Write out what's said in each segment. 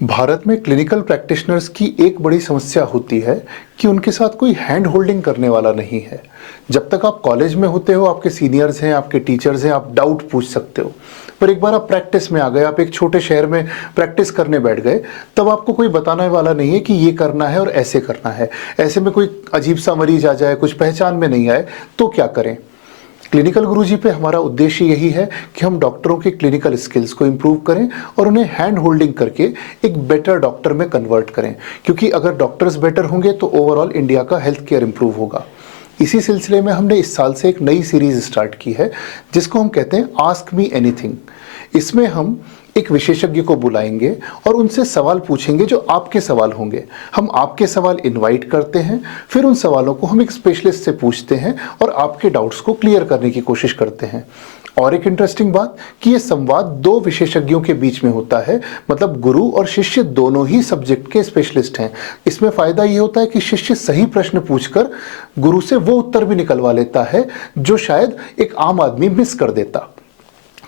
भारत में clinical practitioners की एक बड़ी समस्या होती है कि उनके साथ कोई हैंड होल्डिंग करने वाला नहीं है। जब तक आप कॉलेज में होते हो, आपके सीनियर्स हैं, आपके टीचर्स हैं, आप डाउट पूछ सकते हो। पर एक बार आप प्रैक्टिस में आ गए, आप एक छोटे शहर में प्रैक्टिस करने बैठ गए, तब आपको कोई बताने वाला नहीं है कि ये करना है और ऐसे करना है। ऐसे में कोई अजीब सा मरीज आ जाए, कुछ पहचान में नहीं आए, तो क्या करें? क्लिनिकल गुरुजी पे हमारा उद्देश्य यही है कि हम डॉक्टरों के क्लिनिकल स्किल्स को इम्प्रूव करें और उन्हें हैंड होल्डिंग करके एक बेटर डॉक्टर में कन्वर्ट करें, क्योंकि अगर डॉक्टर्स बेटर होंगे तो ओवरऑल इंडिया का हेल्थ केयर इम्प्रूव होगा। इसी सिलसिले में हमने इस साल से एक नई सीरीज स्टार्ट की है जिसको हम कहते हैं आस्क मी एनीथिंग। इसमें हम एक विशेषज्ञ को बुलाएंगे और उनसे सवाल पूछेंगे जो आपके सवाल होंगे। हम आपके सवाल इनवाइट करते हैं, फिर उन सवालों को हम एक स्पेशलिस्ट से पूछते हैं और आपके डाउट्स को क्लियर करने की कोशिश करते हैं। और एक इंटरेस्टिंग बात कि ये संवाद दो विशेषज्ञों के बीच में होता है, मतलब गुरु और शिष्य दोनों ही सब्जेक्ट के स्पेशलिस्ट हैं। इसमें फायदा ये होता है कि शिष्य सही प्रश्न पूछकर गुरु से वो उत्तर भी निकलवा लेता है जो शायद एक आम आदमी मिस कर देता।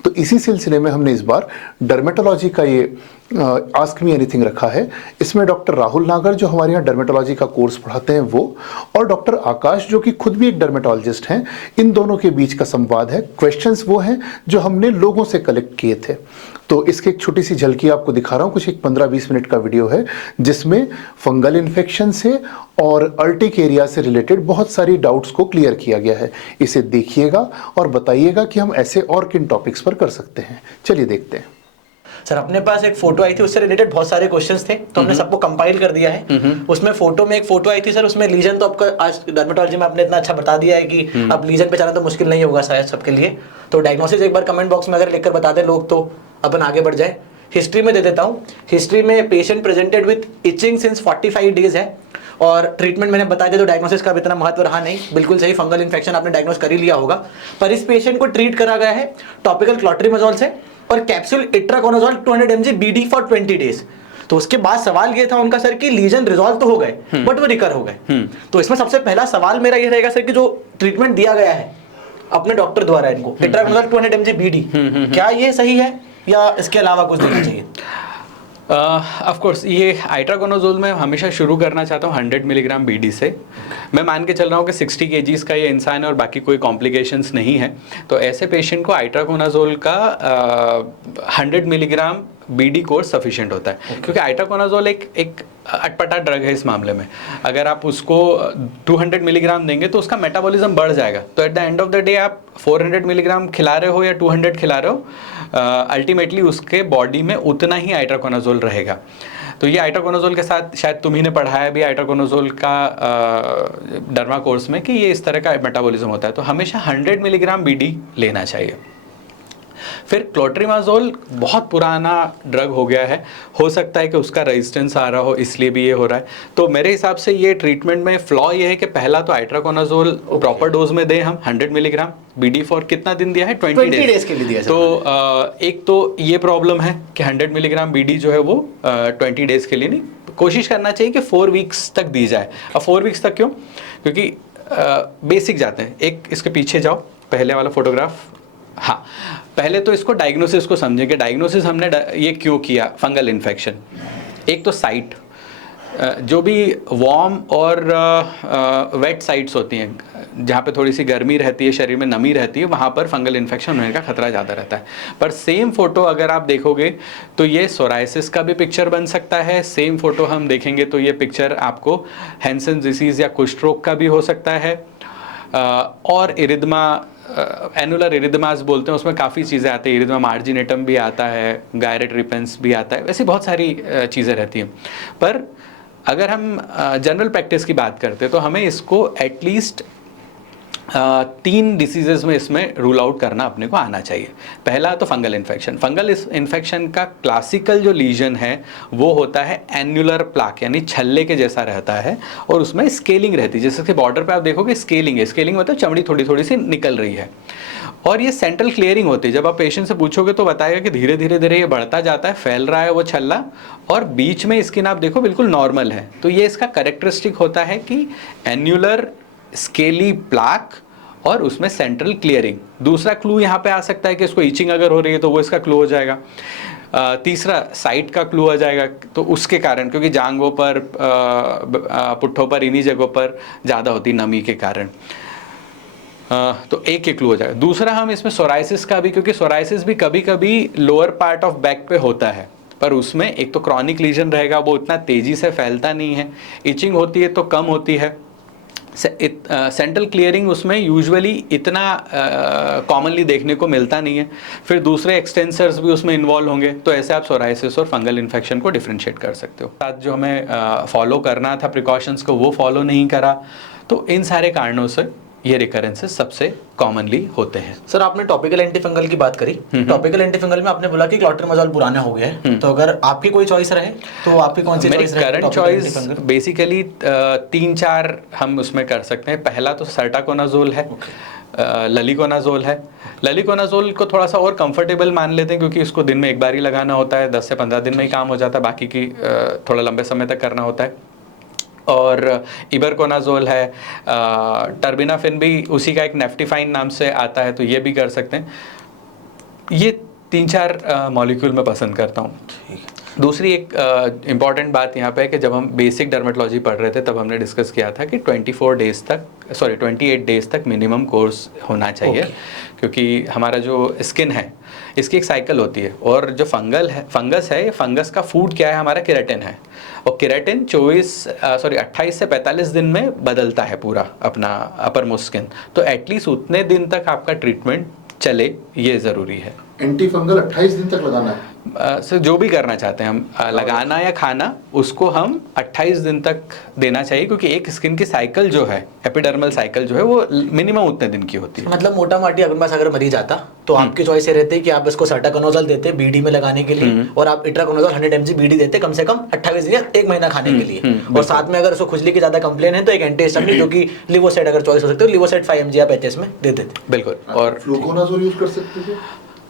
तो इसी सिलसिले में हमने इस बार डर्मेटोलॉजी का ये आस्क मी एनीथिंग रखा है। इसमें डॉक्टर राहुल नागर जो हमारे यहाँ डर्मेटोलॉजी का कोर्स पढ़ाते हैं वो, और डॉक्टर आकाश जो कि खुद भी एक डर्मेटोलॉजिस्ट हैं, इन दोनों के बीच का संवाद है। क्वेश्चंस वो हैं जो हमने लोगों से कलेक्ट किए थे। तो इसकी एक छोटी सी झलकी आपको दिखा रहा हूँ। कुछ एक 15-20 मिनट का वीडियो है जिसमें फंगल इन्फेक्शन से और अर्टिक एरिया से रिलेटेड बहुत सारी डाउट्स को क्लियर किया गया है। इसे देखिएगा और बताइएगा कि हम ऐसे और किन टॉपिक्स पर कर सकते हैं। चलिए देखते हैं। सर, अपने पास एक फोटो आई थी, उससे रिलेटेड बहुत सारे क्वेश्चंस थे, तो हमने सबको कंपाइल कर दिया है। उसमें फोटो में एक फोटो आई थी सर, उसमें लीजन तो आपका आज डर्मेटोलॉजी में आपने इतना अच्छा बता दिया है कि अब लीजन पे जाना तो मुश्किल नहीं होगा शायद सबके लिए। तो डायग्नोसिस एक बार कमेंट बॉक्स में अगर लिखकर बता दें लोग तो अपन आगे बढ़ जाए। हिस्ट्री में दे देता हूँ। हिस्ट्री में patient presented with itching since 45 days है और ट्रीटमेंट मैंने बता दिया, तो डायग्नोसिस का अब इतना महत्व रहा नहीं। बिल्कुल सही, फंगल इन्फेक्शन आपने डायग्नोस कर ही लिया होगा। पर इस पेशेंट को ट्रीट करा गया है टॉपिकल क्लोट्रिमजोल से और capsule itraconazole 200 mg BD for 20 days. तो उसके बाद सवाल ये था उनका सर कि लीजन रिजॉल्व तो हो गए बट वो रिकर हो गए। तो इसमें सबसे पहला सवाल मेरा ये रहेगा सर कि जो ट्रीटमेंट दिया गया है अपने डॉक्टर द्वारा इनको इट्राकोनाजोल 200 mg BD, क्या ये सही है या इसके अलावा कुछ देना चाहिए? ऑफ कोर्स ये आइट्राकोनाजोल में हमेशा शुरू करना चाहता हूँ 100 मिलीग्राम BD से। मैं मान के चल रहा हूँ कि 60 kgs का ये इंसान है और बाकी कोई कॉम्प्लिकेशंस नहीं है, तो ऐसे पेशेंट को आइट्राकोनाजोल का 100 मिलीग्राम BD कोर्स सफिशिएंट होता है। क्योंकि आइट्राकोनाजोल एक अटपटा ड्रग है इस मामले में। अगर आप उसको 200 मिलीग्राम देंगे तो उसका मेटाबॉलिज्म बढ़ जाएगा, तो at the end of the day आप 400 मिलीग्राम खिला रहे हो या 200 खिला रहे हो, अल्टीमेटली उसके बॉडी में उतना ही आइट्राकोनाजोल रहेगा। तो ये आइट्राकोनाजोल के साथ शायद तुम्ही ने पढ़ाया भी आइट्राकोनाजोल का डर्मा कोर्स में कि ये इस तरह का मेटाबॉलिज्म होता है, तो हमेशा 100 मिलीग्राम BD लेना चाहिए। फिर क्लोट्रिमाजोल बहुत पुराना ड्रग हो गया है, हो सकता है कि उसका रेजिस्टेंस आ रहा हो, इसलिए भी ये हो रहा है। तो मेरे हिसाब से ये ट्रीटमेंट में फ्लॉ ये है कि पहला तो आइट्राकोनाजोल प्रॉपर डोज में दें हम 100 मिलीग्राम BD फॉर कितना दिन दिया है 20 डेज के लिए दिया है। तो एक तो ये प्रॉब्लम है कि 100 मिलीग्राम BD जो है वो 20 डेज के लिए नहीं, कोशिश करना चाहिए कि 4 वीक्स तक दी जाए। अब 4 वीक्स तक क्यों? क्योंकि बेसिक जाते हैं। एक इसके पीछे जाओ, पहले वाला फोटोग्राफ। हाँ, पहले तो इसको डायग्नोसिस को समझें कि डायग्नोसिस हमने ये क्यों किया। फंगल इन्फेक्शन, एक तो साइट, जो भी वार्म और वेट साइट्स होती हैं जहाँ पे थोड़ी सी गर्मी रहती है, शरीर में नमी रहती है, वहाँ पर फंगल इन्फेक्शन होने का खतरा ज़्यादा रहता है। पर सेम फोटो अगर आप देखोगे तो ये सोराइसिस का भी पिक्चर बन सकता है। सेम फोटो हम देखेंगे तो ये पिक्चर आपको हैंसन डिसीज़ या कुष्ठ रोग का भी हो सकता है। और इरिदमा, एनुलर इरिदमास बोलते हैं, उसमें काफ़ी चीज़ें आती हैं। इरिदमा मार्जिनेटम भी आता है, गायरेट रिपेंस भी आता है, ऐसी बहुत सारी चीज़ें रहती हैं। पर अगर हम जनरल प्रैक्टिस की बात करते हैं तो हमें इसको एटलीस्ट 3 डिसीजेज में इसमें रूल आउट करना अपने को आना चाहिए। पहला तो फंगल इन्फेक्शन। फंगल इन्फेक्शन का क्लासिकल जो लीजन है वो होता है एन्युलर प्लाक, यानी छल्ले के जैसा रहता है और उसमें स्केलिंग रहती है। जैसे कि बॉर्डर पे आप देखोगे स्केलिंग है, स्केलिंग मतलब चमड़ी थोड़ी थोड़ी सी निकल रही है और ये सेंट्रल क्लियरिंग होती है। जब आप पेशेंट से पूछोगे तो बताएगा कि धीरे धीरे धीरे ये बढ़ता जाता है, फैल रहा है वो छल्ला, और बीच में स्किन आप देखो बिल्कुल नॉर्मल है। तो ये इसका कैरेक्टरिस्टिक होता है कि एन्युलर स्केली प्लाक और उसमें सेंट्रल क्लियरिंग। दूसरा क्लू यहाँ पे आ सकता है कि इसको ईचिंग अगर हो रही है तो वो इसका क्लू हो जाएगा। तीसरा साइट का क्लू आ जाएगा, तो उसके कारण, क्योंकि जांघों पर पुट्ठों पर इन्हीं जगहों पर ज़्यादा होती नमी के कारण, तो एक क्लू हो जाएगा। दूसरा हम इसमें सोराइसिस का भी, क्योंकि सोराइसिस भी कभी कभी लोअर पार्ट ऑफ बैक पे होता है, पर उसमें एक तो क्रॉनिक लीजन रहेगा, वो उतना तेज़ी से फैलता नहीं है, इचिंग होती है तो कम होती है, सेंट्रल क्लियरिंग उसमें यूजुअली इतना कॉमनली देखने को मिलता नहीं है, फिर दूसरे एक्सटेंसर्स भी उसमें इन्वॉल्व होंगे, तो ऐसे आप सोराइसिस और फंगल इन्फेक्शन को डिफ्रेंशिएट कर सकते हो। साथ जो हमें फॉलो करना था प्रिकॉशंस को, वो फॉलो नहीं करा, तो इन सारे कारणों से ये रिकरेंसेस सबसे कॉमनली होते हैं। सर आपने टॉपिकल एंटीफंगल की बात करी, टॉपिकल एंटीफंगल में आपने बोला कि क्लॉट्रिमोजोल पुराने हो गए हैं, तो अगर आपकी कोई चॉइस रहे तो आपकी कौन सी मेरी चॉइस रहेगी? करंट चॉइस बेसिकली 3-4 हम उसमें कर सकते हैं। पहला तो सर्टाकोनाजोल है, ललिकोनाजोल है। ललिकोनाजोल को थोड़ा सा और कंफर्टेबल मान लेते हैं, क्योंकि इसको दिन में एक बार ही लगाना होता है, 10 से 15 दिन में ही काम हो जाता है, बाकी की थोड़ा लंबे समय तक करना होता है। और इबरकोनाजोल है, टर्बिनाफिन भी उसी का एक नेफ्टिफाइन नाम से आता है, तो ये भी कर सकते हैं। ये 3-4 मॉलिक्यूल मैं पसंद करता हूँ। दूसरी एक इम्पॉर्टेंट बात यहाँ पे है कि जब हम बेसिक डर्मेटोलॉजी पढ़ रहे थे तब हमने डिस्कस किया था कि 28 डेज तक मिनिमम कोर्स होना चाहिए, क्योंकि हमारा जो स्किन है इसकी एक साइकिल होती है, और जो फंगस है, ये फंगस का फूड क्या है, हमारा केराटिन है, और केराटिन 28 से 45 दिन में बदलता है पूरा अपना अपर मोस्ट स्किन, तो एटलीस्ट उतने दिन तक आपका ट्रीटमेंट चले, ये ज़रूरी है। एंटी फंगल 28 दिन तक लगाना है? सर जो भी करना चाहते हैं हम, लगाना या खाना, उसको हम 28 दिन तक देना चाहिए, क्योंकि एक स्किन की साइकिल जो है, एपिडर्मल साइकिल जो है, वो मिनिमम उतने दिन की होती है। मतलब मोटा माटी अगर मरीज आता तो आपकी चॉइस ये रहती है कि आप इसको सर्टाकोनाजोल देते बीडी में लगाने के लिए, और आप इट्राकोनाजोल 100 mg बीडी देते कम से कम 28 दिन या 1 महीना खाने के लिए, और साथ में अगर उसको खुजली की ज्यादा कंप्लेन है तो एक एंटीहिस्टामिन जो कि लिवोसाइड अगर चॉइस हो सकते हो, लिवोसाइड 5 mg आप एचएस में दे देते। बिल्कुल। और फ्लूकोनाजोल यूज कर सकते थे?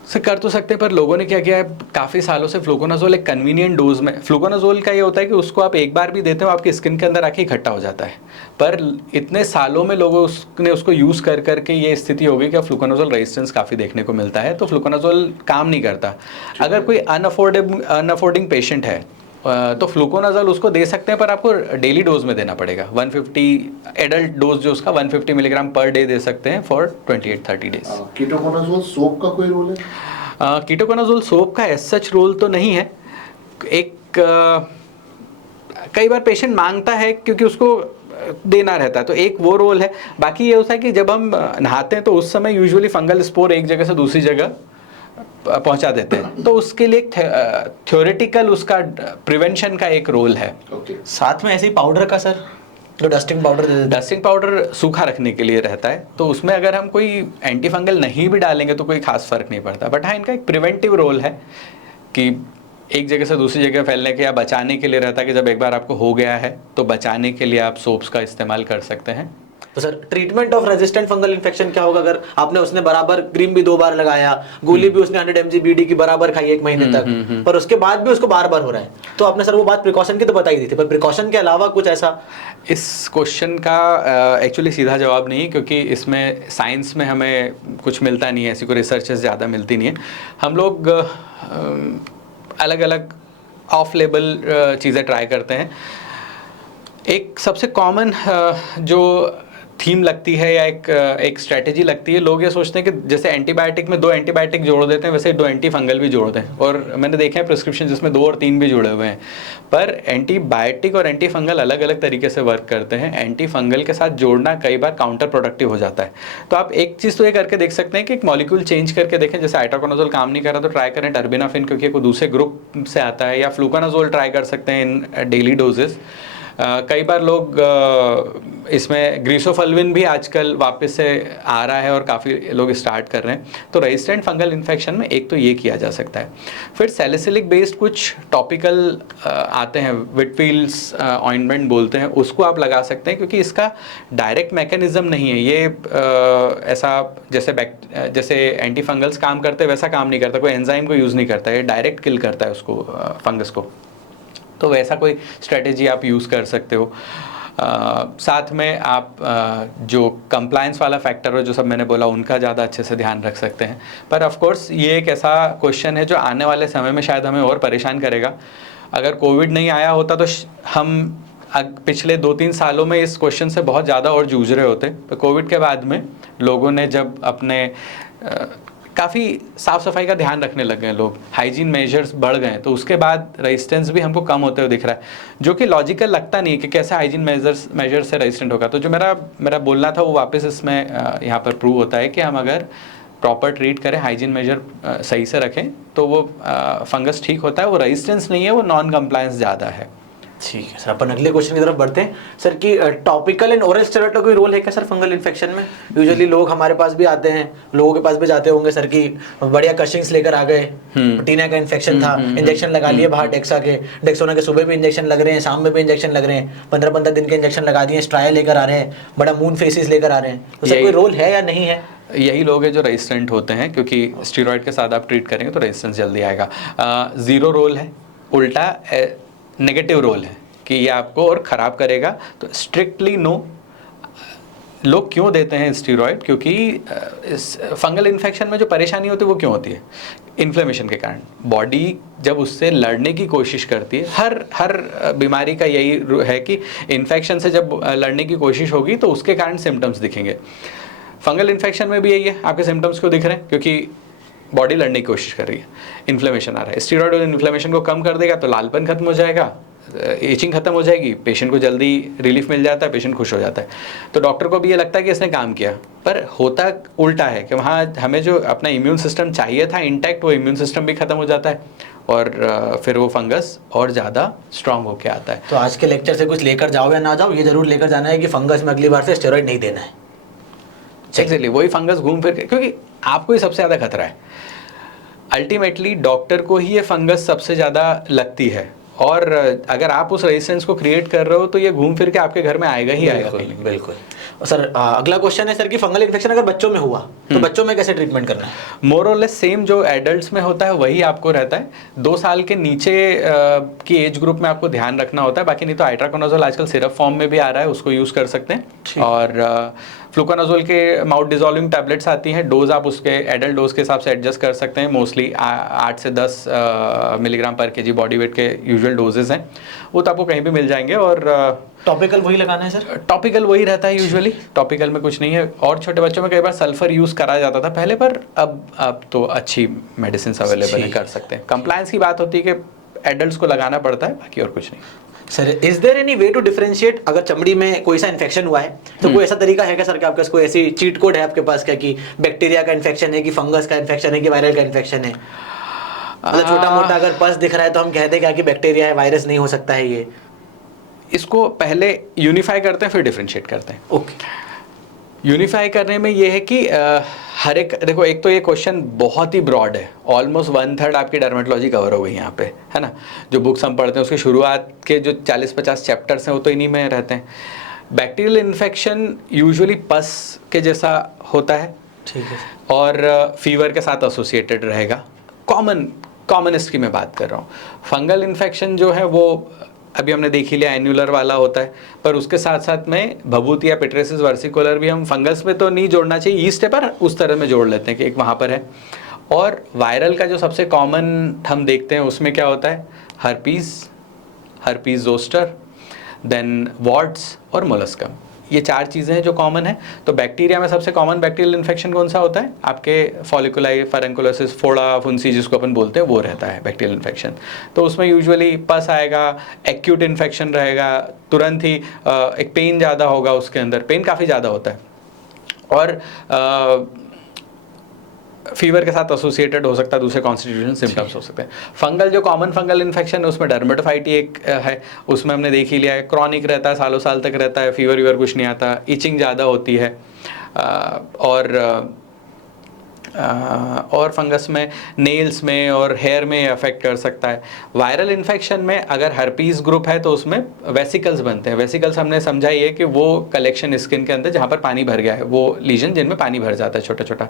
से कर तो सकते हैं, पर लोगों ने क्या किया है, काफ़ी सालों से फ्लूकोनाजोल एक कन्वीनियंट डोज में, फ्लूकोनाजोल का ये होता है कि उसको आप एक बार भी देते हो आपकी स्किन के अंदर आके इकट्ठा हो जाता है, पर इतने सालों में लोगों ने उसको यूज़ कर करके ये स्थिति हो गई कि फ्लूकोनाजोल रेजिस्टेंस काफ़ी देखने को मिलता है, तो फ्लूकोनाजोल काम नहीं करता। अगर कोई अनअफोर्डिंग पेशेंट है तो फ्लूकोनाजोल उसको दे सकते हैं, पर आपको डेली डोज में देना पड़ेगा। 150 एडल्ट डोज जो उसका 150 मिलीग्राम पर डे दे सकते हैं फॉर 28-30 डेज। कीटोकोनाजोल सोप का कोई रोल है? कीटोकोनाजोल सोप का एज सच रोल तो नहीं है। एक कई बार पेशेंट मांगता है क्योंकि उसको देना रहता है, तो एक वो रोल है। बाकी ये होता है कि जब हम नहाते हैं तो उस समय यूजुअली फंगल स्पोर एक जगह से दूसरी जगह पहुंचा देते हैं, तो उसके लिए थ्योरेटिकल उसका प्रिवेंशन का एक रोल है। साथ में ऐसे ही पाउडर का सर, जो डस्टिंग पाउडर दे देते हैं, डस्टिंग पाउडर सूखा रखने के लिए रहता है, तो उसमें अगर हम कोई एंटी फंगल नहीं भी डालेंगे तो कोई खास फर्क नहीं पड़ता, बट हाँ इनका एक प्रिवेंटिव रोल है कि एक जगह से दूसरी जगह फैलने के या बचाने के लिए रहता है कि जब एक बार आपको हो गया है तो बचाने के लिए आप सोप्स का इस्तेमाल कर सकते हैं। तो sir treatment of resistant fungal infection क्या होगा? अगर आपने उसने बराबर क्रीम भी 2 बार लगाया, गोली भी उसने 100 mg बीडी की बराबर खाई 1 महीने तक, पर उसके बाद भी उसको बार बार हो रहा है, तो आपने सर वो बात प्रिकॉशन की तो बता ही दी थी, पर प्रिकॉशन के अलावा कुछ ऐसा? इस क्वेश्चन का एक्चुअली सीधा जवाब नहीं, क्योंकि इसमें साइंस में हमें कुछ मिलता नहीं है, ऐसी कोई रिसर्चेस ज़्यादा मिलती नहीं है। हम लोग अलग अलग ऑफ लेबल चीज़ें ट्राई करते हैं। एक सबसे कॉमन जो थीम लगती है या एक स्ट्रेटेजी लगती है, लोग ये सोचते हैं कि जैसे एंटीबायोटिक में 2 एंटीबायोटिक जोड़ देते हैं, वैसे 2 एंटी फंगल भी जोड़ दें, और मैंने देखे हैं प्रिस्क्रिप्शन जिसमें 2 और 3 भी जुड़े हुए हैं, पर एंटीबायोटिक और एंटी फंगल अलग अलग तरीके से वर्क करते हैं। एंटी फंगल के साथ जोड़ना कई बार काउंटर प्रोडक्टिव हो जाता है, तो आप एक चीज़ तो ये करके देख सकते हैं कि एक मॉलिक्यूल चेंज करके देखें, जैसे आइट्राकोनाजोल काम नहीं कर रहा तो ट्राई करें टर्बिनाफिन, क्योंकि कोई दूसरे ग्रुप से आता है, या फ्लूकोनाजोल ट्राई कर सकते हैं इन डेली डोजेस। कई बार लोग इसमें ग्रीसोफल्विन भी आजकल वापस से आ रहा है और काफ़ी लोग स्टार्ट कर रहे हैं, तो रेजिस्टेंट फंगल इन्फेक्शन में एक तो ये किया जा सकता है। फिर सैलिसिलिक बेस्ड कुछ टॉपिकल आते हैं, विटफील्ड्स ऑइंटमेंट बोलते हैं, उसको आप लगा सकते हैं, क्योंकि इसका डायरेक्ट मैकेनिज्म नहीं है, ये ऐसा जैसे एंटी फंगल्स काम करते हैं वैसा काम नहीं करता, कोई एंजाइम को यूज़ नहीं करता है, डायरेक्ट किल करता है उसको, फंगस को, तो वैसा कोई स्ट्रेटेजी आप यूज़ कर सकते हो। साथ में आप जो कंप्लायंस वाला फैक्टर है जो सब मैंने बोला उनका ज़्यादा अच्छे से ध्यान रख सकते हैं। पर ऑफ कोर्स ये एक ऐसा क्वेश्चन है जो आने वाले समय में शायद हमें और परेशान करेगा। अगर कोविड नहीं आया होता तो हम पिछले 2-3 सालों में इस क्वेश्चन से बहुत ज़्यादा और जूझ रहे होते। पर कोविड के बाद में लोगों ने जब अपने काफ़ी साफ़ सफाई का ध्यान रखने लग गए, लोग हाइजीन मेजर्स बढ़ गए, तो उसके बाद रेजिस्टेंस भी हमको कम होते हुए दिख रहा है, जो कि लॉजिकल लगता नहीं कि कैसे हाइजीन मेजर्स से रेजिस्टेंट होगा। तो जो मेरा बोलना था वो वापस इसमें यहाँ पर प्रूव होता है कि हम अगर प्रॉपर ट्रीट करें, हाइजीन मेजर सही से रखें, तो वो फंगस ठीक होता है। वो रेजिस्टेंस नहीं है, वो नॉन कंप्लायंस ज़्यादा है। ठीक है सर, अपन अगले क्वेश्चन की तरफ बढ़ते हैं सर कि टॉपिकल एंड ओरल स्टेरॉइड का कोई रोल है क्या सर फंगल इन्फेक्शन में? यूजुअली लोग हमारे पास भी आते हैं, लोगों के पास भी जाते होंगे सर कि बढ़िया कशिंग्स लेकर आ गए, टीना का इन्फेक्शन था, इंजेक्शन लगा लिए बाहर डेक्सा के, डेक्सोना के सुबह भी इंजेक्शन लग रहे हैं, शाम में भी इंजेक्शन लग रहे हैं, 15-15 दिन के इंजेक्शन लगा दिए, स्ट्रायल लेकर आ रहे हैं, बड़ा मून फेसिस लेकर आ रहे हैं, तो सर कोई रोल है या नहीं है? यही लोग हैं जो रेजिस्टेंट होते हैं, क्योंकि स्टेरॉइड के साथ आप ट्रीट करेंगे तो रेजिस्टेंस जल्दी आएगा। ज़ीरो रोल है, उल्टा नेगेटिव रोल है कि ये आपको और ख़राब करेगा। तो स्ट्रिक्टली नो। लोग क्यों देते हैं स्टेरॉइड? क्योंकि इस फंगल इन्फेक्शन में जो परेशानी होती है वो क्यों होती है? इन्फ्लेमेशन के कारण। बॉडी जब उससे लड़ने की कोशिश करती है, हर बीमारी का यही है कि इन्फेक्शन से जब लड़ने की कोशिश होगी तो उसके कारण सिम्टम्स दिखेंगे। फंगल इन्फेक्शन में भी यही है, आपके सिम्टम्स क्यों दिख रहे हैं? क्योंकि बॉडी लड़ने की कोशिश कर रही है, इन्फ्लेमेशन आ रहा है। स्टेरॉइड और इन्फ्लेमेशन को कम कर देगा तो लालपन खत्म हो जाएगा, एचिंग खत्म हो जाएगी, पेशेंट को जल्दी रिलीफ मिल जाता है, पेशेंट खुश हो जाता है। तो डॉक्टर को भी ये लगता है कि इसने काम किया, पर होता उल्टा है कि वहाँ हमें जो अपना इम्यून सिस्टम चाहिए था इंटैक्ट, वो इम्यून सिस्टम भी खत्म हो जाता है और फिर वो फंगस और ज़्यादा स्ट्रांग होकर आता है। तो आज के लेक्चर से कुछ लेकर जाओ या ना जाओ, ये जरूर लेकर जाना है कि फंगस में अगली बार से स्टेरॉइड नहीं देना है। एक्जेक्टली, वही फंगस घूम फिर के, क्योंकि आपको ही सबसे ज़्यादा खतरा है। अल्टीमेटली डॉक्टर को ही ये फंगस सबसे ज़्यादा लगती है, और अगर आप उस रेजिस्टेंस को क्रिएट कर रहे हो तो ये घूम फिर के आपके घर में आएगा ही आएगा। बिल्कुल। सर अगला क्वेश्चन है सर कि फंगल इन्फेक्शन अगर बच्चों में हुआ तो बच्चों में कैसे ट्रीटमेंट करना है? मोर और लेस सेम जो एडल्ट्स में होता है वही आपको रहता है। 2 साल के नीचे की एज ग्रुप में आपको ध्यान रखना होता है, बाकी नहीं तो आइट्राकोनाजोल आजकल सिरप फॉर्म में भी आ रहा है, उसको यूज़ कर सकते हैं। और फ्लूकोनाजोल के माउथ डिजोल्विंग टैबलेट्स आती हैं, डोज आप उसके एडल्ट डोज के हिसाब से एडजस्ट कर सकते हैं। मोस्टली 8 से 10 मिलीग्राम पर केजी बॉडी वेट के यूजुअल डोजेस हैं, वो तो आपको कहीं भी मिल जाएंगे। और टॉपिकल वही लगाना है सर? टॉपिकल वही रहता है यूजुअली, टॉपिकल में कुछ नहीं है। और छोटे बच्चों में कई बार सल्फर यूज़ करा जाता था पहले, पर अब तो अच्छी मेडिसिन अवेलेबल है, कर सकते हैं। कंप्लायंस की बात होती है कि एडल्ट्स को लगाना पड़ता है, बाकी और कुछ नहीं। Sir is there any way to differentiate, अगर चमड़ी में कोई सा इन्फेक्शन हुआ है तो कोई ऐसा तरीका है क्या सर कि आपके पास कोई ऐसी चीट कोड है आपके पास क्या कि बैक्टीरिया का इन्फेक्शन है कि फंगस का इन्फेक्शन है कि वायरल का इन्फेक्शन है? मतलब छोटा मोटा अगर पस दिख रहा है तो हम कहते हैं क्या कि बैक्टीरिया है, वायरस नहीं हो सकता है ये? इसको पहले यूनिफाई करते हैं फिर डिफरेंशिएट करते हैं। ओके। यूनिफाई करने में ये है कि हर एक, देखो एक तो ये क्वेश्चन बहुत ही ब्रॉड है, ऑलमोस्ट 1/3 आपकी डर्मेटोलॉजी कवर हो गई यहाँ पे, है ना। जो बुक्स हम पढ़ते हैं उसके शुरुआत के जो 40-50 चैप्टर्स हैं वो तो इन्हीं में रहते हैं। बैक्टीरियल इन्फेक्शन यूजुअली पस के जैसा होता है, ठीक है, और फीवर के साथ एसोसिएटेड रहेगा। कॉमनेस्ट की मैं बात कर रहा हूँ। फंगल इन्फेक्शन जो है वो अभी हमने देख ही लिया, एन्युलर वाला होता है, पर उसके साथ साथ में भभूत या पिट्रेसिस वर्सिकुलर भी हम फंगस में तो नहीं जोड़ना चाहिए, ईस्ट है पर उस तरह में जोड़ लेते हैं कि एक वहाँ पर है। और वायरल का जो सबसे कॉमन हम देखते हैं उसमें क्या होता है, हर्पीज जोस्टर, देन वॉर्ड्स और मोलस्कम, ये 4 चीज़ें हैं जो कॉमन है। तो बैक्टीरिया में सबसे कॉमन बैक्टीरियल इन्फेक्शन कौन सा होता है? आपके फॉलिकुलाई फरंकुलोसिस, फोड़ा फुंसी जिसको अपन बोलते हैं, वो रहता है बैक्टीरियल इन्फेक्शन। तो उसमें यूजुअली पस आएगा, एक्यूट इन्फेक्शन रहेगा, तुरंत ही एक पेन ज़्यादा होगा, उसके अंदर पेन काफ़ी ज़्यादा होता है, और फीवर के साथ एसोसिएटेड हो सकता है, दूसरे कॉन्स्टिट्यूशन सिम्टम्स हो सकते हैं। फंगल जो कॉमन फंगल इन्फेक्शन है उसमें डर्मेटोफाइटी एक है, उसमें हमने देख ही लिया है, क्रॉनिक रहता है, सालों साल तक रहता है, फीवर वीवर कुछ नहीं आता, इचिंग ज़्यादा होती है, और फंगस में नेल्स में और हेयर में अफेक्ट कर सकता है। वायरल इन्फेक्शन में अगर हर्पीज ग्रुप है तो उसमें वेसिकल्स बनते हैं। वेसिकल्स हमने समझा ये कि वो कलेक्शन स्किन के अंदर जहाँ पर पानी भर गया है, वो लीजन जिनमें पानी भर जाता है छोटा छोटा।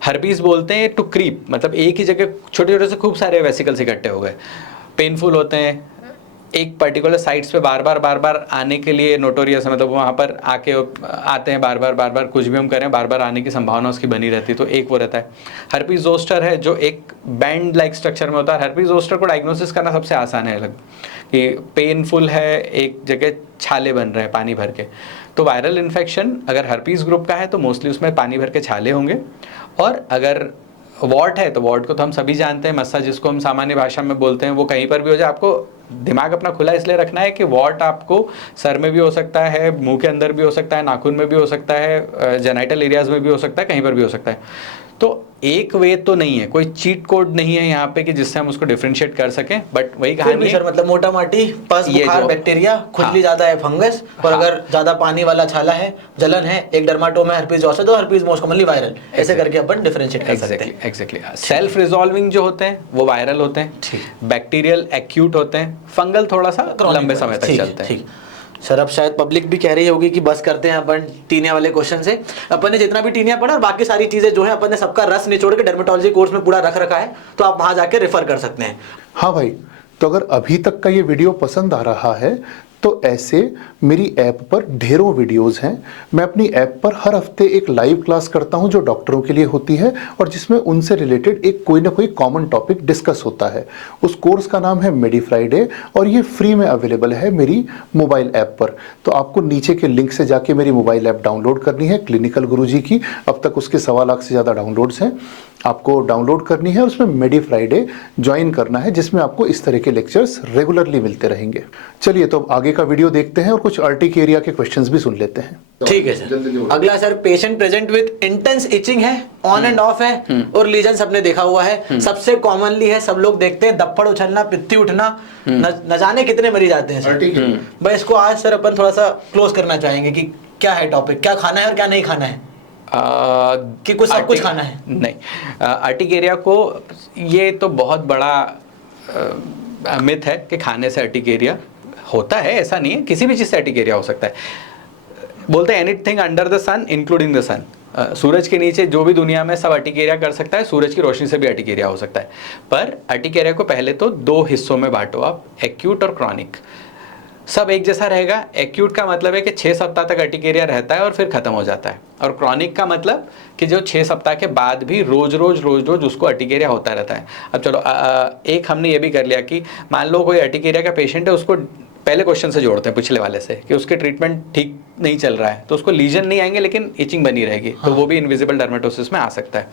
हर्पीज बोलते हैं टू क्रीप, मतलब एक ही जगह छोटे छोटे से खूब सारे वेसिकल्स इकट्ठे हो गए, पेनफुल होते हैं, एक पर्टिकुलर साइट्स पे बार बार आने के लिए नोटोरियस है, मतलब वहाँ पर आते हैं बार बार कुछ भी हम करें बार बार आने की संभावना उसकी बनी रहती है, तो एक वो रहता है। हर्पीज जोस्टर है जो एक बैंड लाइक स्ट्रक्चर में होता है। हर्पीज जोस्टर को डायग्नोसिस करना सबसे आसान है, अलग कि पेनफुल है, एक जगह छाले बन रहे हैं पानी भर के। तो वायरल इन्फेक्शन अगर हर्पीज ग्रुप का है तो मोस्टली उसमें पानी भर के छाले होंगे, और अगर वॉट है तो वॉट को तो हम सभी जानते हैं, मस्सा जिसको हम सामान्य भाषा में बोलते हैं, वो कहीं पर भी हो जाए। आपको दिमाग अपना खुला इसलिए रखना है कि वॉट आपको सर में भी हो सकता है, मुंह के अंदर भी हो सकता है, नाखून में भी हो सकता है, जेनाइटल एरियाज में भी हो सकता है, कहीं पर भी हो सकता है। तो एक वे तो नहीं है, कोई चीट कोड नहीं है यहाँ पे कि जिससे हम उसको डिफरेंशिएट कर सकें, बट वही कहानी है। सर मतलब मोटा माटी पस ये बुखार जो- बैक्टीरिया, खुजली हाँ। ज्यादा है फंगस, और हाँ। अगर ज्यादा पानी वाला छाला है, जलन है, एक डर्माटोमा है, हर्पीज जोस्टर, तो हर्पीज मोस्ट कॉमनली वायरल, ऐसे करके अपन डिफरेंशिएट कर सकते हैं। एग्जैक्टली सेल्फ रिजॉल्विंग जो होते हैं वो वायरल होते हैं, बैक्टीरियल एक्यूट होते हैं, फंगल थोड़ा सा लंबे समय तक चलते हैं। ठीक सर, अब शायद पब्लिक भी कह रही होगी कि बस करते हैं अपन टीनिया वाले क्वेश्चन से। अपन ने जितना भी टीनिया पढ़ा और बाकी सारी चीजें जो है अपन ने सबका रस निचोड़ के डर्मेटोलॉजी कोर्स में पूरा रख रखा है, तो आप वहां जाके रेफर कर सकते हैं। हाँ भाई, तो अगर अभी तक का ये वीडियो पसंद आ रहा है तो ऐसे मेरी ऐप पर ढेरों वीडियोस हैं। मैं अपनी ऐप पर हर हफ्ते एक लाइव क्लास करता हूं जो डॉक्टरों के लिए होती है, और जिसमें उनसे रिलेटेड एक कोई ना कोई कॉमन टॉपिक डिस्कस होता है। उस कोर्स का नाम है मेडी फ्राइडे, और ये फ्री में अवेलेबल है मेरी मोबाइल ऐप पर। तो आपको नीचे के लिंक से जाके मेरी मोबाइल ऐप डाउनलोड करनी है, क्लिनिकल गुरुजी की। अब तक उसके 1.25 लाख से ज़्यादा डाउनलोड्स हैं। आपको डाउनलोड करनी है और उसमें मेडी फ्राइडे ज्वाइन करना है, जिसमें आपको इस तरह के लेक्चर्स रेगुलरली मिलते रहेंगे। चलिए तो अब आगे का वीडियो देखते हैं और कुछ आर्टिक एरिया के क्वेश्चंस भी सुन लेते हैं। ठीक है सर। अगला sir, patient present with intense etching है, ऑन एंड ऑफ है, और लीजन्स अपने देखा हुआ है। सबसे कॉमनली है, सब लोग देखते हैं, दफ्पड़ उछलना, पित्ती उठना, न जाने कितने मरीज आते हैं सर। भाई इसको आज सर अपन थोड़ा सा क्लोज करना चाहेंगे कि क्या है टॉपिक, क्या खाना है और क्या नहीं खाना है, कि कुछ सब कुछ खाना है। नहीं, अर्टिकेरिया को ये तो बहुत बड़ा मिथ है कि खाने से अर्टिकेरिया होता है। ऐसा नहीं है, किसी भी चीज़ से अर्टिकेरिया हो सकता है। बोलते हैं anything under the sun including the sun, सूरज के नीचे जो भी दुनिया में सब अर्टिकेरिया कर सकता है, सूरज की रोशनी से भी अर्टिकेरिया हो सकता है। पर अर्टिकेरिया को पहले तो 2 हिस्सों में बांटो आप, एक्यूट और क्रॉनिक। सब एक जैसा रहेगा। एक्यूट का मतलब है कि 6 सप्ताह तक अर्टिकेरिया रहता है और फिर खत्म हो जाता है, और क्रॉनिक का मतलब कि जो 6 सप्ताह के बाद भी रोज रोज उसको अर्टिकेरिया होता रहता है। अब चलो एक हमने ये भी कर लिया कि मान लो कोई अर्टिकेरिया का पेशेंट है, उसको पहले क्वेश्चन से जोड़ते हैं पिछले वाले से कि उसके ट्रीटमेंट ठीक नहीं चल रहा है, तो उसको लीजन नहीं आएंगे लेकिन इचिंग बनी रहेगी, तो वो भी इनविजिबल डर्मेटोसिस में आ सकता है।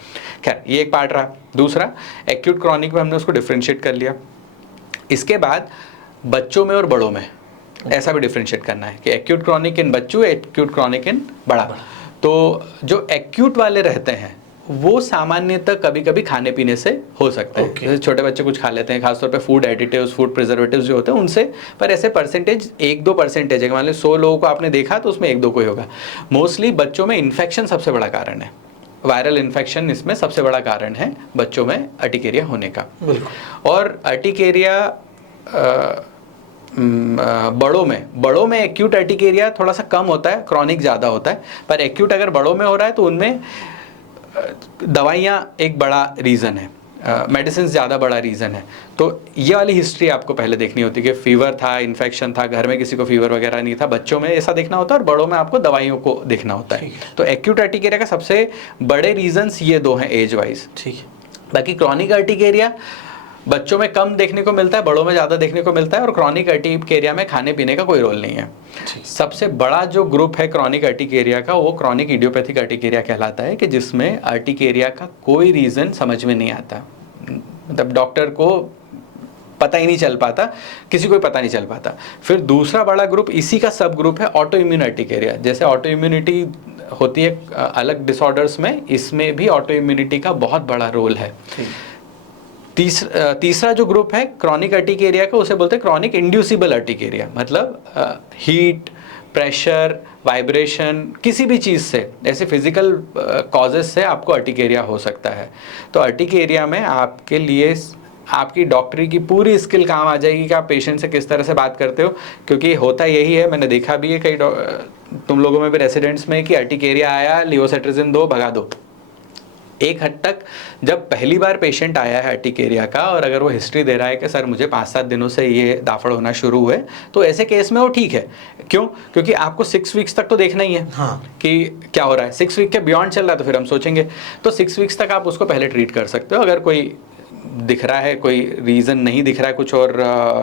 खैर ये एक पार्ट रहा। दूसरा, एक्यूट क्रॉनिक में हमने उसको डिफ्रेंशिएट कर लिया। इसके बाद बच्चों में और बड़ों में ऐसा भी डिफ्रेंशिएट करना है कि एक्यूट क्रॉनिक इन बच्चों, एक्यूट क्रॉनिक इन बड़ा। तो जो एक्यूट वाले रहते हैं वो सामान्यतः कभी कभी खाने पीने से हो सकते हैं। जैसे छोटे बच्चे कुछ खा लेते हैं, खासतौर पे फूड एडिटिव्स, फूड प्रिजर्वेटिव्स जो होते हैं उनसे, पर ऐसे परसेंटेज 1-2% है। मान लो 100 लोगों को आपने देखा तो उसमें 1-2 को ही होगा। मोस्टली बच्चों में इन्फेक्शन सबसे बड़ा कारण है, वायरल इन्फेक्शन इसमें सबसे बड़ा कारण है बच्चों में अर्टिकेरिया होने का। और अर्टिकेरिया बड़ों में एक्यूट अर्टिकेरिया थोड़ा सा कम होता है, क्रॉनिक ज़्यादा होता है। पर एक्यूट अगर बड़ों में हो रहा है तो उनमें दवाइयाँ एक बड़ा रीज़न है, मेडिसिन ज़्यादा बड़ा रीज़न है। तो ये वाली हिस्ट्री आपको पहले देखनी होती है कि फीवर था, इन्फेक्शन था, घर में किसी को फीवर वगैरह नहीं था। बच्चों में ऐसा देखना होता है और बड़ों में आपको दवाइयों को देखना होता है। तो एक्यूट अर्टिकेरिया का सबसे बड़े रीजंस ये 2 हैं एज वाइज। ठीक है। बाकी क्रॉनिक अर्टिकेरिया बच्चों में कम देखने को मिलता है, बड़ों में ज़्यादा देखने को मिलता है। और क्रॉनिक अर्टिकेरिया में खाने पीने का कोई रोल नहीं है। सबसे बड़ा जो ग्रुप है क्रॉनिक अर्टिकेरिया का, वो क्रॉनिक इडियोपैथिक अर्टिकेरिया कहलाता है, कि जिसमें अर्टिकेरिया का कोई रीज़न समझ में नहीं आता। मतलब डॉक्टर को पता ही नहीं चल पाता, किसी को पता नहीं चल पाता। फिर दूसरा बड़ा ग्रुप इसी का सब ग्रुप है ऑटो इम्यून अर्टिकेरिया। जैसे ऑटो इम्यूनिटी होती है अलग डिसऑर्डर्स में, इसमें भी ऑटो इम्यूनिटी का बहुत बड़ा रोल है। तीसरा जो ग्रुप है क्रॉनिक अर्टिकेरिया का, उसे बोलते हैं क्रॉनिक इंड्यूसिबल अर्टिकेरिया। मतलब हीट, प्रेशर, वाइब्रेशन, किसी भी चीज़ से, ऐसे फिजिकल कॉजेस से आपको अर्टिकेरिया हो सकता है। तो अर्टिकेरिया में आपके लिए आपकी डॉक्टरी की पूरी स्किल काम आ जाएगी कि आप पेशेंट से किस तरह से बात करते हो। क्योंकि होता यही है, मैंने देखा भी है कई तुम लोगों में भी रेसिडेंट्स में, कि अर्टिकेरिया आया, लियोसेट्रिजिन दो, भगा दो। एक हद तक जब पहली बार पेशेंट आया है अर्टिकेरिया का और अगर वो हिस्ट्री दे रहा है कि सर मुझे 5-7 दिनों से ये दाफड़ होना शुरू हुए, तो ऐसे केस में वो ठीक है। क्यों? क्योंकि आपको 6 वीक्स तक तो देखना ही है हाँ। कि क्या हो रहा है। 6 वीक के बियॉन्ड चल रहा है तो फिर हम सोचेंगे। तो 6 वीक्स तक आप उसको पहले ट्रीट कर सकते हो। अगर कोई दिख रहा है, कोई रीजन नहीं दिख रहा है कुछ और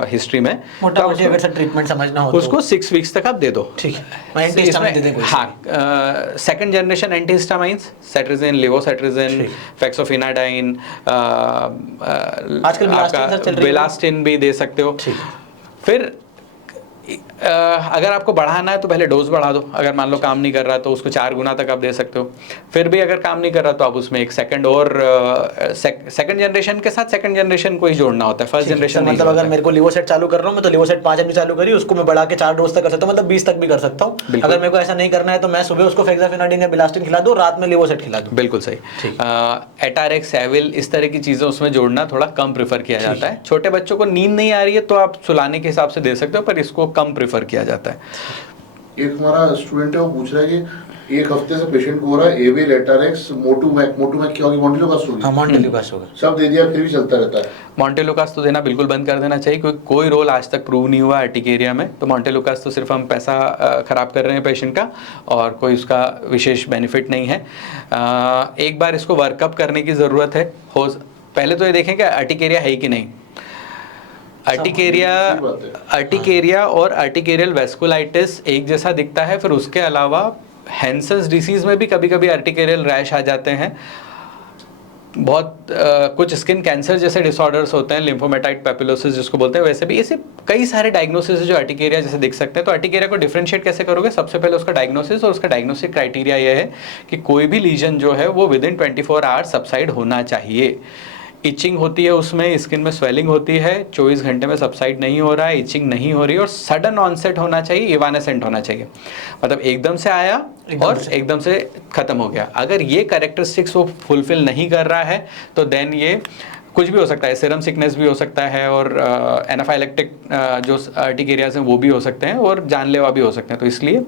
हिस्ट्री में, मोटा मोटी अगर सर ट्रीटमेंट समझना हो उसको 6 वीक्स तक आप दे दो। ठीक है, एंटीहिस्टामिन दे दें कोई। हाँ, सेकंड जनरेशन एंटीहिस्टामाइंस, सेट्रिजिन, लेवोसेट्रिजिन, फेक्सोफिनाडाइन, आजकल बिलास्टिन सर चल रही है। बिलास्टिन भी दे सकते हो। फिर अगर आपको बढ़ाना है तो पहले डोज बढ़ा दो। अगर मान लो काम नहीं कर रहा तो उसको 4 गुना तक आप दे सकते हो। फिर भी अगर काम नहीं कर रहा तो आप उसमें एक सेकंड और सेकंड जनरेशन के साथ सेकंड जनरेशन को ही जोड़ना होता है, फर्स्ट जनरेशन नहीं। मतलब अगर मेरे को लिवोसेट चालू कर रहा हूँ मैं, तो लिवोसेट 5 mg चालू करी, उसको मैं बढ़ा के 4 डोज तक कर सकता हूँ, मतलब 20 तक भी कर सकता हूँ। अगर मेरे को ऐसा नहीं करना है तो मैं सुबह उसको फेक्साफिनाडिन या बिलास्टिन खिला दूँ, रात में लिवोसेट खिला दूँ। बिल्कुल सही। एटारेक्स, सेविल, इस तरह की चीज़ें उसमें जोड़ना थोड़ा कम प्रेफर किया जाता है। छोटे बच्चों को नींद नहीं आ रही है तो आप सुलाने के हिसाब से दे सकते हो, पर इसको कम प्रेफर किया जाता है। एक हमारा स्टूडेंट है, वो पूछ रहा है कि एक हफ्ते से पेशेंट को हो रहा है एविल, एटारेक्स, मोटूमैक क्या होगी, मॉन्टेलुकास होगी। हाँ, मॉन्टेलुकास होगा। सब दे दिया फिर भी चलता रहता है। मॉन्टेलुकास तो देना बिल्कुल बंद कर देना चाहिए, क्योंकि कोई रोल आज तक प्रूव नहीं हुआ अर्टिकेरिया में। तो मॉन्टेलुकास तो सिर्फ हम पैसा खराब कर रहे हैं पेशेंट का, और कोई उसका विशेष बेनिफिट नहीं है। एक बार इसको वर्कअप करने की ज़रूरत है। पहले तो ये देखें कि अर्टिकेरिया है कि नहीं। अर्टिकेरिया और अर्टिकेरियल वेस्कुलाइटिस एक जैसा दिखता है। फिर उसके अलावा हैंसेंस डिसीज में भी कभी कभी अर्टिकेरियल रैश आ जाते हैं। बहुत कुछ स्किन कैंसर जैसे डिसऑर्डर्स होते हैं, लिम्फोमेटाइट पैपिलोसिस जिसको बोलते हैं, वैसे भी ऐसे कई सारे डायग्नोसिस है जो अर्टिकेरिया जैसे दिख सकते हैं। तो अर्टिकेरिया को डिफरेंशिएट कैसे करोगे? सबसे पहले उसका डायग्नोसिस, और उसका डायग्नोस्टिक क्राइटेरिया ये है कि कोई भी लीजन जो है वो विद इन 24 आवर्स सबसाइड होना चाहिए। इचिंग होती है उसमें, स्किन में स्वेलिंग होती है, 24 घंटे में सबसाइड नहीं हो रहा है, इचिंग नहीं हो रही है, और सडन ऑनसेट होना चाहिए, इवानेसेंट होना चाहिए, मतलब एकदम से आया और एकदम से खत्म हो गया। अगर ये कैरेक्टरिस्टिक्स वो फुलफिल नहीं कर रहा है तो देन ये कुछ भी हो सकता है, सीरम सिकनेस भी हो सकता है, और एनाफाइलेक्टिक जो अर्टिकेरियाज हैं वो भी हो सकते हैं, और जानलेवा भी हो सकते हैं। तो इसलिए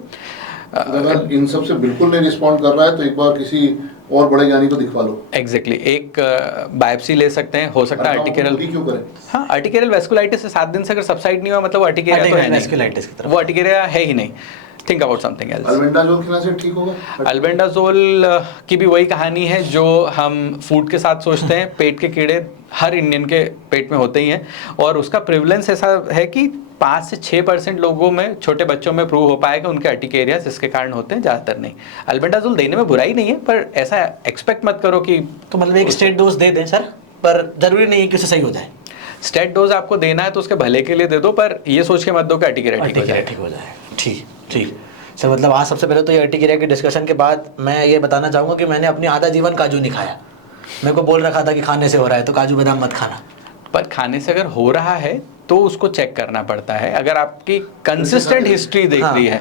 अगर इन सब से बिल्कुल नहीं रिस्पॉन्ड कर रहा है तो एक बार किसी और बड़े ज्ञानी को दिखवा लो। एग्जैक्टली एक बायोप्सी ले सकते हैं, हो सकता है अर्टिकेरियल। क्यों करें? हाँ, अर्टिकेरियल वेस्कुलाइटिस से 7 दिन से अगर सबसाइड नहीं हुआ मतलब वो अर्टिकेरिया तो है नहीं, वो अर्टिकेरिया है ही नहीं। Think about something else. Albendazole खिलाने से ठीक होगा? अल्बेंडाजोल की भी वही कहानी है जो हम फूड के साथ सोचते हैं। पेट के कीड़े हर इंडियन के पेट में होते ही हैं, और उसका प्रिवलेंस ऐसा है कि 5 से 6% लोगों में, छोटे बच्चों में प्रूव हो पाएगा उनके अर्टिकेरियाज इसके कारण होते हैं, ज़्यादातर नहीं। अल्बेंडाजोल देने में बुराई नहीं है, पर ऐसा एक्सपेक्ट मत करो कि तो मतलब एक स्टेट डोज दे दें सर, पर जरूरी नहीं है कि उससे सही हो जाए। स्टेट डोज आपको देना है तो उसके भले के लिए दे दो, पर ये सोच के मत दो कि अर्टिकेरिया ठीक हो जाए। ठीक ठीक सर, मतलब आज सबसे पहले तो ये अर्टिकेरिया की डिस्कशन के बाद मैं ये बताना चाहूँगा कि मैंने अपनी आधा जीवन काजू नहीं खाया। मेरे को बोल रखा था कि खाने से हो रहा है तो काजू बादाम मत खाना, पर खाने से अगर हो रहा है तो उसको चेक करना पड़ता है। अगर आपकी कंसिस्टेंट हिस्ट्री दिख रही है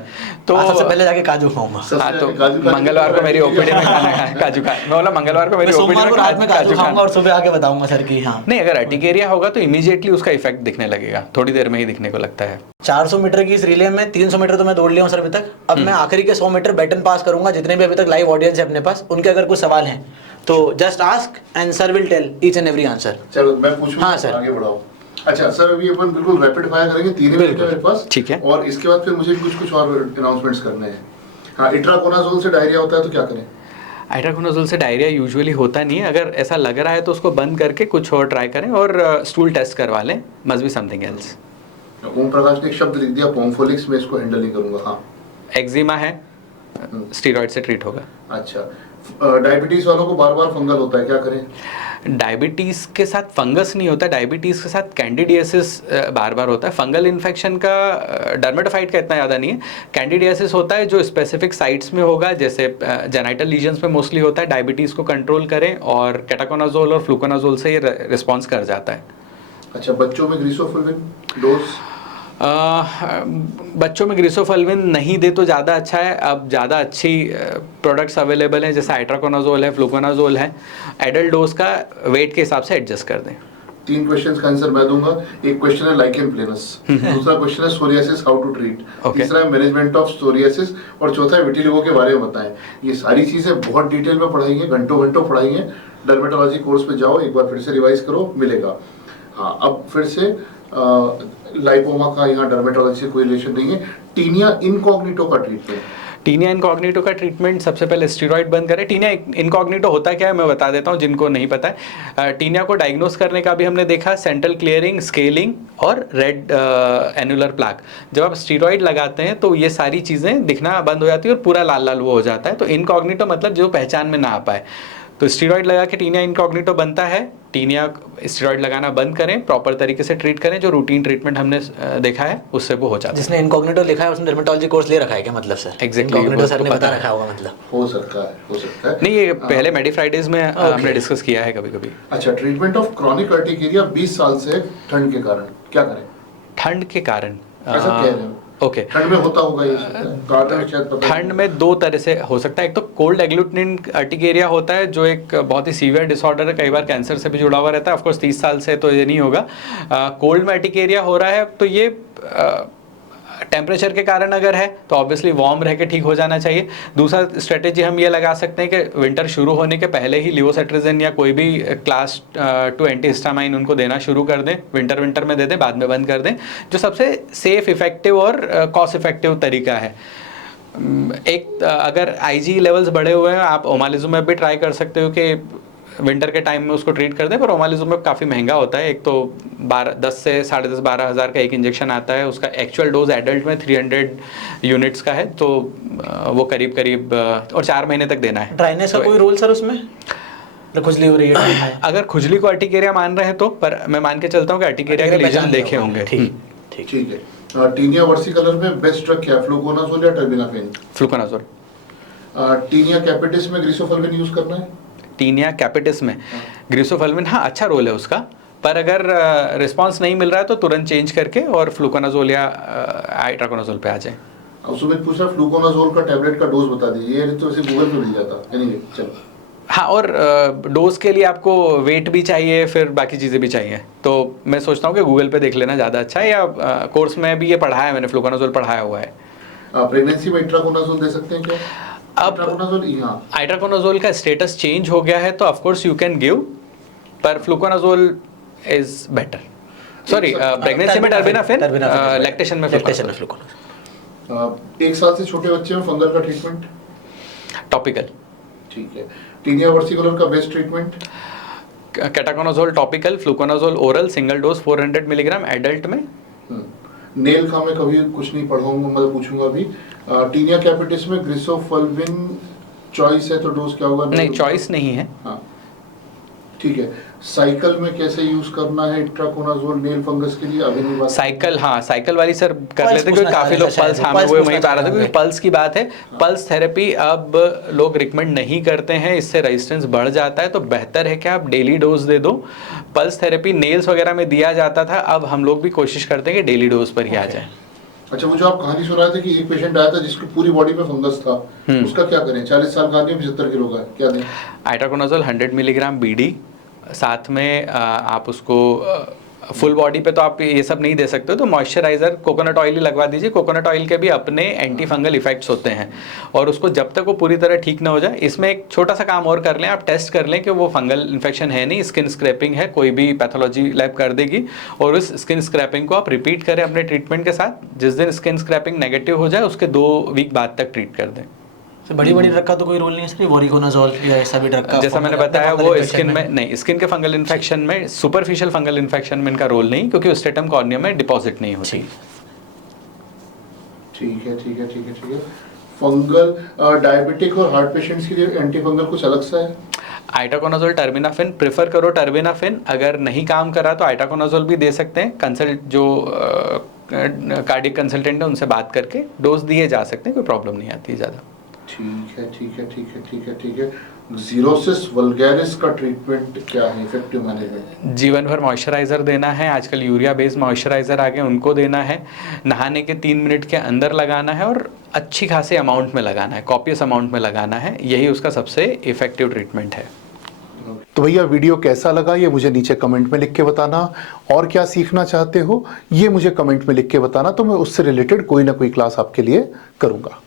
तो सबसे पहले जाके काजू खाऊंगा। हाँ, तो मंगलवार को मेरी ओपीडी में खाना है काजू खा, मैं बोला मंगलवार को मेरी ओपीडी में रात में काजू खाऊंगा और सुबह आके बताऊंगा सर कि हाँ। नहीं, अगर अर्टिकेरिया होगा तो इमीडिएटली उसका इफेक्ट दिखने लगेगा, थोड़ी देर में ही दिखने को लगता है। 400 मीटर की इस रिले में 300 मीटर तो मैं दौड़ लिया हूँ सर अभी तक। अब मैं आखिरी के 100 मीटर बैटन पास करूंगा। जितने भी अभी तक लाइव ऑडियंस है अपने पास, उनके अगर कुछ सवाल हैं तो just ask and sir will tell each and every answer. चलो मैं पूछूं। हाँ सर, आगे बढ़ाओ। अच्छा सर, अभी अपन बिल्कुल रैपिड फायर करेंगे, 3 मिनट है मेरे पास। ठीक है। और इसके बाद फिर मुझे कुछ और अनाउंसमेंट्स करने हैं। हाँ, इट्राकोनाजोल से डायरिया होता है तो क्या करें? इट्राकोनाजोल से डायरिया यूजुअली होता नहीं है। अगर ऐसा लग रहा है तो उसको बंद करके कुछ और ट्राई करें, और स्टूल टेस्ट करवा लें। Must be something else. Om Prakash ने एक शब्द लिख दिया पोम्फोलिक्स, में इसको हैंडल नहीं करूंगा। हाँ, एक्जिमा है, स्टीरॉइड से ट्रीट होगा। अच्छा, डायबिटीज वालों को बार बार फंगल होता है, क्या करें? डायबिटीज़ के साथ फंगस नहीं होता, डायबिटीज़ के साथ कैंडिडियासिस बार बार होता है। फंगल इन्फेक्शन का डर्मेटोफाइट का इतना ज़्यादा नहीं है। कैंडिडियासिस होता है जो स्पेसिफिक साइट्स में होगा, जैसे जेनाइटल लीजन्स में मोस्टली होता है। डायबिटीज़ को कंट्रोल करें और केटाकोनाजोल और फ्लूकोनाजोल से ये रिस्पॉन्स कर जाता है। अच्छा, बच्चों में ग्रीसोफुल्विन डोज? बच्चों में ग्रीसोफल्विन नहीं दे तो ज़्यादा अच्छा है। अब ज़्यादा अच्छी प्रोडक्ट्स अवेलेबल हैं, जैसे आइट्राकोनाजोल है, फ्लूकोनाजोल है। एडल्ट डोज का वेट के हिसाब से एडजस्ट कर दें। 3 क्वेश्चंस का आंसर मैं दूंगा। एक क्वेश्चन है लाइकेन प्लेनस, दूसरा क्वेश्चन है सोरियासिस हाउ टू ट्रीट, तीसरा है मैनेजमेंट ऑफ सोरियासिस और चौथा है विटिलिगो के बारे में बताएं। ये सारी चीजें बहुत डिटेल में पढ़ाएंगे, घंटों घंटों पढ़ाएंगे। डर्मेटोलॉजी कोर्स पे जाओ, एक बार फिर से रिवाइज करो, मिलेगा। हाँ, अब फिर से लाइपोमा का यहाँ डर्मेटोलॉजी से कोई रिलेशन नहीं है। टीनिया इनकॉग्निटो का ट्रीटमेंट, टीनिया इनकॉग्निटो का ट्रीटमेंट सबसे पहले स्टीरॉयड बंद करें। टीनिया इनकॉग्निटो होता क्या है मैं बता देता हूँ जिनको नहीं पता है। टीनिया को डायग्नोस करने का भी हमने देखा सेंट्रल क्लियरिंग, स्केलिंग और रेड एनुलर प्लाक। जब आप स्टीरॉयड लगाते हैं तो ये सारी चीज़ें दिखना बंद हो जाती है और पूरा लाल लाल वो हो जाता है। तो इनकॉग्निटो मतलब जो पहचान में ना आ पाए, तो स्टीरॉयड लगा के टीनिया इनकॉग्निटो बनता है। टीनिया स्टीरॉयड लगाना बंद करें, प्रॉपर तरीके से ट्रीट करें, जो रूटीन ट्रीटमेंट हमने देखा है उससे वो हो जाता है। जिसने इनकॉग्निटो लिखा है उसने डर्मेटोलॉजी कोर्स ले रखा है क्या, मतलब सर? Exactly, इनकॉग्निटो सर उसको ने पता बता है। रखा होगा मतलब। हो सकता है, हो सकता है। नहीं, ये पहले मेडी फ्राइडेज में हमने डिस्कस किया है कभी कभी। अच्छा, ट्रीटमेंट ऑफ क्रॉनिक अर्टिकेरिया 20 साल से ठंड के कारण, क्या करें? ठंड के कारण ऐसा कह रहे हो? ओके, ठंड में होता होगा ये, कारण शायद पता ठंड में दो तरह से हो सकता है। एक तो कोल्ड एग्लूटिनिन अर्टिकेरिया होता है जो एक बहुत ही सीवियर डिसऑर्डर है, कई बार कैंसर से भी जुड़ा हुआ रहता है। ऑफकोर्स 30 साल से तो ये नहीं होगा। कोल्ड में अर्टिकेरिया हो रहा है तो ये टेम्परेचर के कारण अगर है तो ऑब्वियसली वार्म रह के ठीक हो जाना चाहिए। दूसरा स्ट्रेटेजी हम ये लगा सकते हैं कि विंटर शुरू होने के पहले ही लिवोसेट्रिजिन या कोई भी क्लास 2 एंटीहिस्टामाइन उनको देना शुरू कर दें। विंटर में दे दें, बाद में बंद कर दें, जो सबसे सेफ, इफेक्टिव और कॉस्ट इफेक्टिव तरीका है। एक अगर आईजी लेवल्स बढ़े हुए हैं, आप ओमालिजुमेब भी ट्राई कर सकते हो कि विंटर के टाइम में उसको ट्रीट कर दें, पर ओमालिजुमेब काफ़ी महंगा होता है। एक तो 10 से 10.5-12 हज़ार का एक इंजेक्शन आता है, उसका एक्चुअल डोज एडल्ट में 300 यूनिट्स का है, तो वो करीब करीब और 4 महीने तक देना है। ड्राइनेस का कोई रोल सर उसमें? खुजली हो रही है अगर खुजली को अर्टिकेरिया मान रहे हैं तो, पर मैं मान के चलता हूँ कि अर्टिकेरिया के लीजन देखे होंगे। ठीक है। टीनिया वर्सिकलर में बेस्ट ड्रग क्या है, फ्लूकोनाजोल या टर्बिनाफेन? फ्लूकोनाजोल। टीनिया कैपिटिस में ग्रिसोफल्विन यूज करना है? टीनिया कैपिटिस में ग्रिसोफल्विन, हाँ अच्छा रोल है उसका, पर अगर रिस्पांस नहीं मिल रहा है तो तुरंत चेंज करके और फ्लूकोनाजोल या आइट्राकोनाजोल पे आ जाए। अब सुमित पूछ रहा है फ्लूकोनाजोल का टैबलेट का डोज बता दीजिए, ये तो वैसे गूगल पे मिल जाता। एनीवे चलो। हाँ, और डोज के लिए आपको वेट भी चाहिए, फिर बाकी चीज़ें भी चाहिए, तो मैं सोचता हूँ कि गूगल पे देख लेना ज़्यादा अच्छा है, या कोर्स में भी ये पढ़ाया है मैंने, फ्लूकोनाजोल पढ़ाया हुआ है। प्रेगनेंसी में इट्राकोनाजोल दे सकते हैं क्या? अब आइट्राकोनाजोल का स्टेटस चेंज हो गया है तो of course you can give, पर fluconazole is better. Sorry, pregnancy में टर्बिनाफेन, लैक्टेशन में फ्लूकोनाजोल। 1 साल से छोटे बच्चे में फंगल का ट्रीटमेंट टॉपिकल। ठीक है। टीनिया वर्सिकुलर का best treatment? Ketoconazole topical, fluconazole oral, single dose 400 milligram adult में। नेल का मैं कभी कुछ नहीं पढ़ाऊंगा, मैं पूछूंगा अभी। टीनिया कैपिटिस में ग्रिसोफल्विन चॉइस है तो डोज क्या होगा? नहीं, चॉइस नहीं है। हाँ ठीक है। साइकिल में कैसे यूज करना है इट्राकोनाजोल नेल फंगस के लिए? अभी नहीं बात। साइकिल, हाँ साइकिल वाली सर कर लेते, क्योंकि काफी लोग पल्स, हाँ मैं वही बता रहा था, क्योंकि पल्स की बात है। पल्स थेरेपी अब लोग रिकमेंड नहीं करते हैं, इससे रेजिस्टेंस बढ़ जाता है, तो बेहतर है कि आप डेली डोज दे दो। पल्स थेरेपी नेल्स वगैरह में दिया जाता था, अब हम लोग भी कोशिश करते हैं कि डेली डोज पर ही आ जाए। अच्छा, वो जो आप कहानी सुना रहे थे कि एक पेशेंट आया था जिसकी पूरी बॉडी में फंगस था, उसका क्या करें? 40 साल का आदमी, 75 किलो का, क्या दें? आइट्राकोनाजोल 100 मिलीग्राम बीडी, साथ में आप उसको फुल बॉडी पे तो आप ये सब नहीं दे सकते, तो मॉइस्चराइजर कोकोनट ऑयल ही लगवा दीजिए। कोकोनट ऑयल के भी अपने एंटी फंगल इफेक्ट्स होते हैं, और उसको जब तक वो पूरी तरह ठीक ना हो जाए, इसमें एक छोटा सा काम और कर लें, आप टेस्ट कर लें कि वो फंगल इन्फेक्शन है नहीं, स्किन स्क्रैपिंग है, कोई भी पैथोलॉजी लैब कर देगी, और उस स्किन स्क्रैपिंग को आप रिपीट करें अपने ट्रीटमेंट के साथ। जिस दिन स्किन स्क्रैपिंग नेगेटिव हो जाए उसके 2 वीक बाद तक ट्रीट कर दें। बड़ी ड्रग का तो कोई रोल नहीं है सर, वोरिकोनाजोल या ऐसा भी ड्रग का? जैसा मैंने बताया, वो स्किन में नहीं, स्किन के फंगल इन्फेक्शन में, सुपरफिशियल फंगल इन्फेक्शन में इनका रोल नहीं, क्योंकि स्टेटम कॉर्निया में डिपॉजिट नहीं होती। ठीक है। फंगल डायबिटिक और हार्ट पेशेंट्स के लिए एंटी फंगल कुछ अलग सा है? आइट्राकोनाजोल टर्बिनाफिन प्रेफर करो, टर्बिनाफिन अगर नहीं काम करा तो आइट्राकोनाजोल भी दे सकते हैं। कंसल्ट जो कार्डियक कंसल्टेंट है उनसे बात करके डोज दिए जा सकते हैं, कोई प्रॉब्लम नहीं आती ज़्यादा। ठीक है। ज़ीरोसिस वल्गैरिस का ट्रीटमेंट क्या है, इफेक्टिव मैनेजमेंट? जीवन भर मॉइस्चराइजर देना है, आजकल यूरिया बेस्ड मॉइस्चराइजर आ गए, उनको देना है। नहाने के 3 मिनट के अंदर लगाना है, और अच्छी खासी अमाउंट में लगाना है, कॉपियस अमाउंट में लगाना है, यही उसका सबसे इफेक्टिव ट्रीटमेंट है। तो भैया वीडियो कैसा लगा ये मुझे नीचे कमेंट में लिख के बताना, और क्या सीखना चाहते हो ये मुझे कमेंट में लिख के बताना, तो मैं उससे रिलेटेड कोई ना कोई क्लास आपके लिए करूँगा।